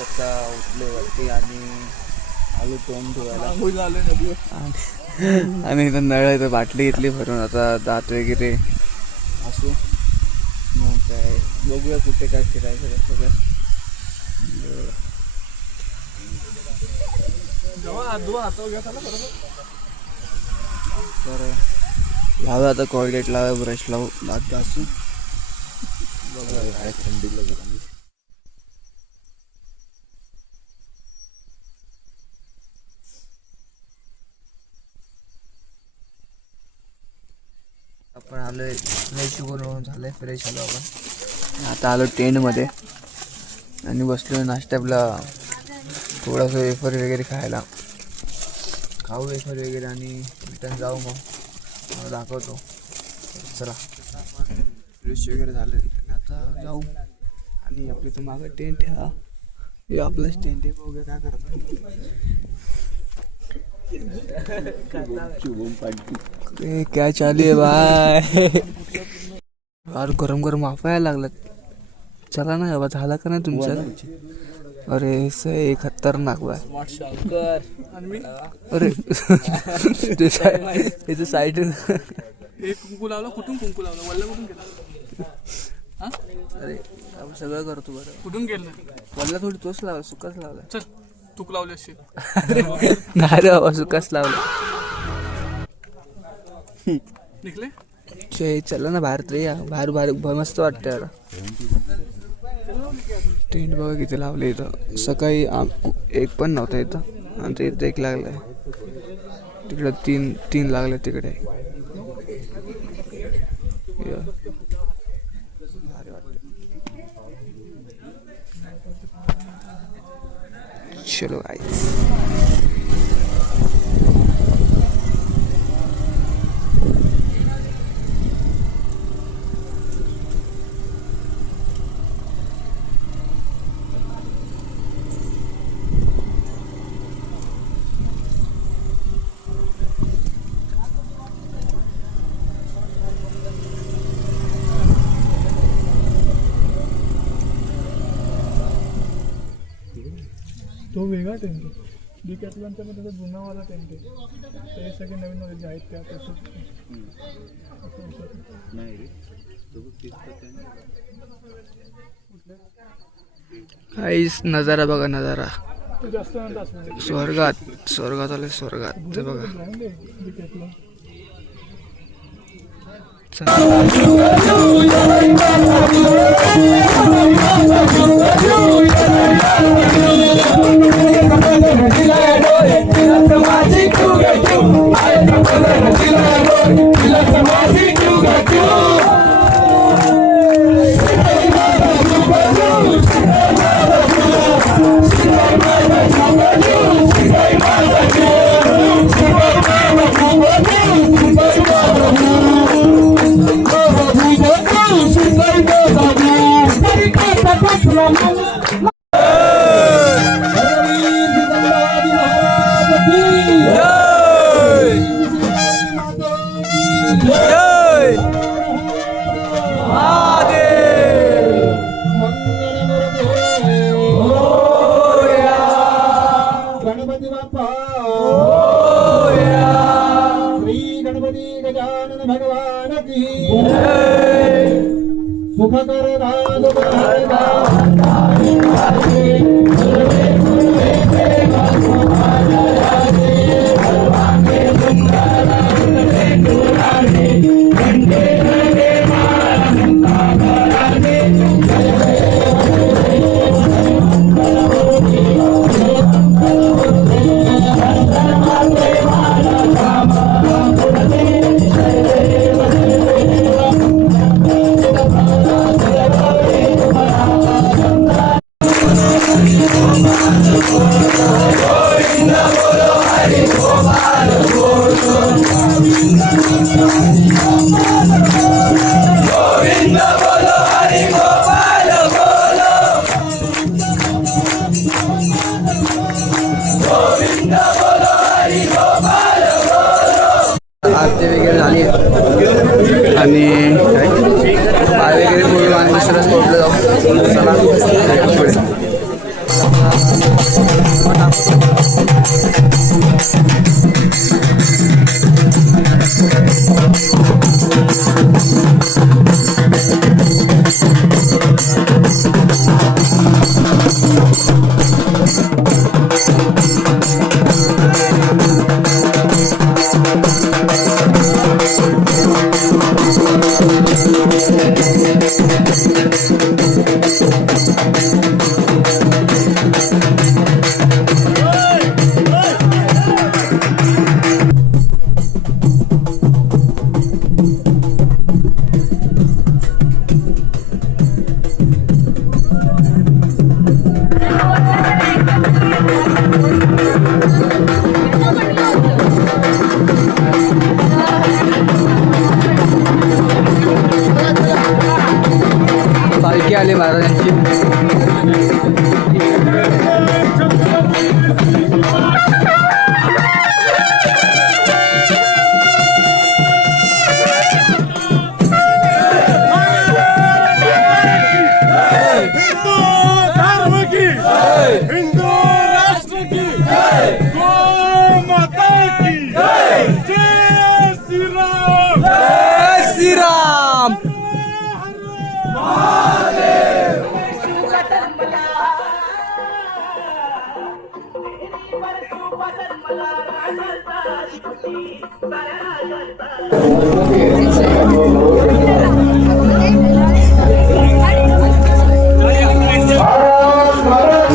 आता उठले वरती आणि आलो तोंड धुवायला आणि इथं नळ इथं बाटली घेतली भरून आता दात वगैरे असू मग काय बघूया कुठे काय फिरायचं सगळं. तर लावू आता कॉलगेट लावा ब्रश लावू दात घासू बघूया काय थंडीला जरा. आपण आलोय शिकून झालंय फ्रेश आलो आपण आता आलो टेंटमध्ये आणि बसलो नाश्त्याला थोडंसं वेफर वगैरे खायला खाऊ वेफर वगैरे आणि रिटर्न जाऊ मग दाखवतो. चला फ्रेश वगैरे झालं आता जाऊ आणि आपली तर मागं टेंट हा हे आपलाच टेंट आहे बघूया काय करतो. क्या चालू आहे बाय यार गरम गरम वाफायला लागलात. चला ना बाबा झाला का नाही तुमचं. अरे सही खतरनाक बाय अरे इथे साईड कुंकू लावला कुठून कुंकू लावला वल्ला कुठून केला. अरे आपण सगळं करतो बरं कुठून गेलं वल्ला थोडी तोच लावला सुकाच लावला. चल तूक लावली असेल नाही रे बाबा सुकाच लावला. निघले चला ना बाहेर तरी या बाहेर बाहेर मस्त वाटतं यार. टेंट बघा किती लावले इथं. सकाळी एक पण नव्हता इथं आणि इथं एक लागलाय तिकडं तीन लागले तिकडे. चलो गाइस तो वेगळा टेंट आहे डिकॅथलॉनचा पण त्याचा जुनावाला टेंट आहे ते सगळे नवीन मध्ये जे आहेत त्या गाइस नजारा बघा नजारा जास्त स्वर्गात आले स्वर्गात ते बघा. गणपती बाप्पा श्री गणपती गजानन भगवान की सुखकर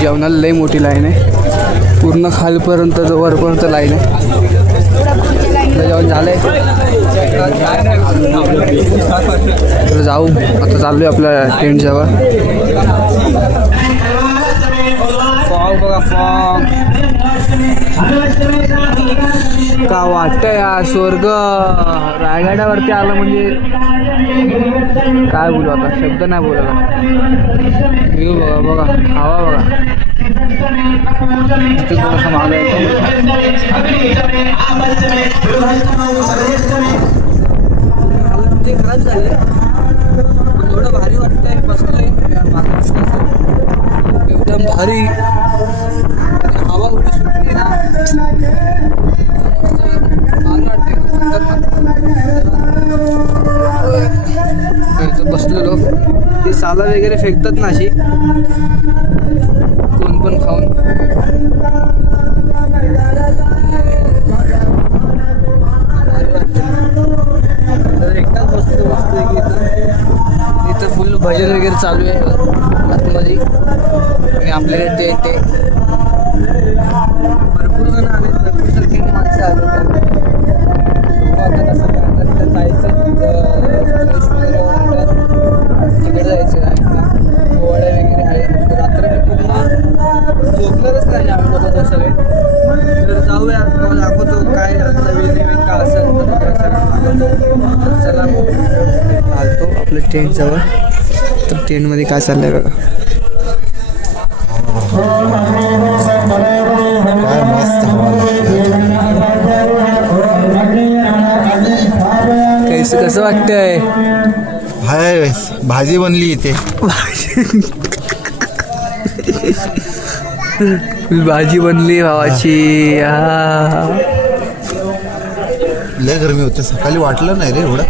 जेवणाला लई मोठी लाईन आहे, पूर्ण खालपर्यंत वरपर्यंत लाईन आहे. जेवण झालंय, तर जाऊ आता. चाललोय आपल्या टेंट जवळ. फॉग बघा, फॉग का वाटतंय यार. स्वर्ग रायगडावरती आलं म्हणजे काय बोलू आता, शब्द नाही बोलायला. व्ह्यू बघा, बघा हवा बघा. इथे थोडासा मागं येतो. खराब झालं, थोडं भारी वाटतंय. बसलोय एकदम भारी. हवा एवढी सुटली ना, भारी वाटते. बसलेलो, ते साला वगैरे फेकतात ना अशी, कोण पण खाऊन. एकटाच बसतो इथं फुल भजन वगैरे चालू आहे आतमध्ये. आणि आपल्याकडे ते भरपूर जण आले, भरपूर सगळी माणसं आले. आता कसं करतात, जायचं तिकडे जायचं आहे, पोवाड्या वगैरे आहे. रात्र मी पूर्ण झोपणारच नाही आम्ही लोक सगळे. तर जाऊया, तुम्हाला दाखवतो काय नवीन का असेल तर चला आलतो आपल्या टेंटजवळ. तर टेंटमध्ये काय चाललंय बघा. काय मस्त कसं वाटतंय. हाय, भाजी बनली इथे. भाजी बनली भावाची. लय गरमी होते, सकाळी वाटलं नाही रे एवढं.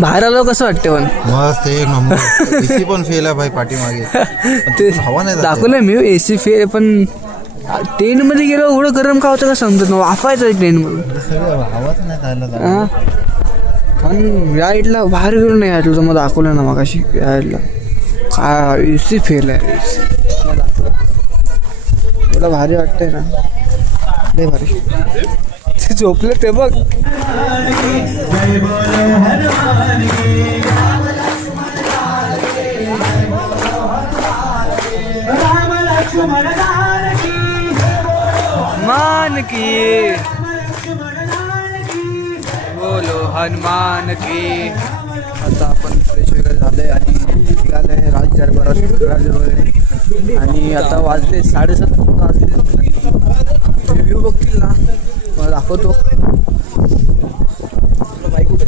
बाहेर आलो कसं वाटतं पण. मस्त एक नंबर. एसी पण फेल आहे भाई पाठीमागे. ते हवा नाही दाखवलंय मी एसी फेल, पण ट्रेनमध्ये गेलो एवढं गरम का होतं का समजत नाही. वाफायचं ट्रेनमध्ये, हवाच नाही खायला. पण या इडला बाहेर गेलो नाही. या इडला मग दाखवलं ना मग अशी. या इडला काय एसी फेल आहे. एवढं भारी वाटतंय ना, लय भारी. ते झोपलं ते बघ. मान की बोलो हनुमान की. आता आपण फ्रेश वगैरे झालंय आणि निघालंय राज दरबारात वगैरे. आणि आता वाजले 7:30 वाजले. रिव्ह्यू बघतील ना, मला दाखवतो. बाईक कुठे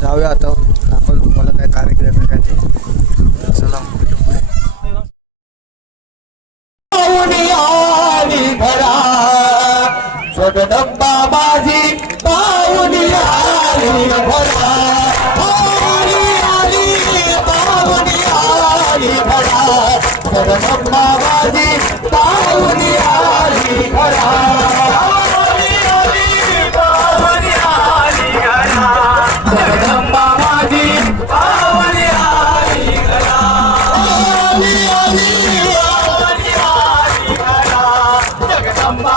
जाऊया आता. दाखवतो तुम्हाला काय कार्यक्रम आहे काय ते. चला जगदंबा माझी पाहुणी आली घरा. पाहुणी आली घरा. जगदंबा माझी पाहुणी आली घरा. जगदंबा माझी पाहुणी आली घरा. जगदंबा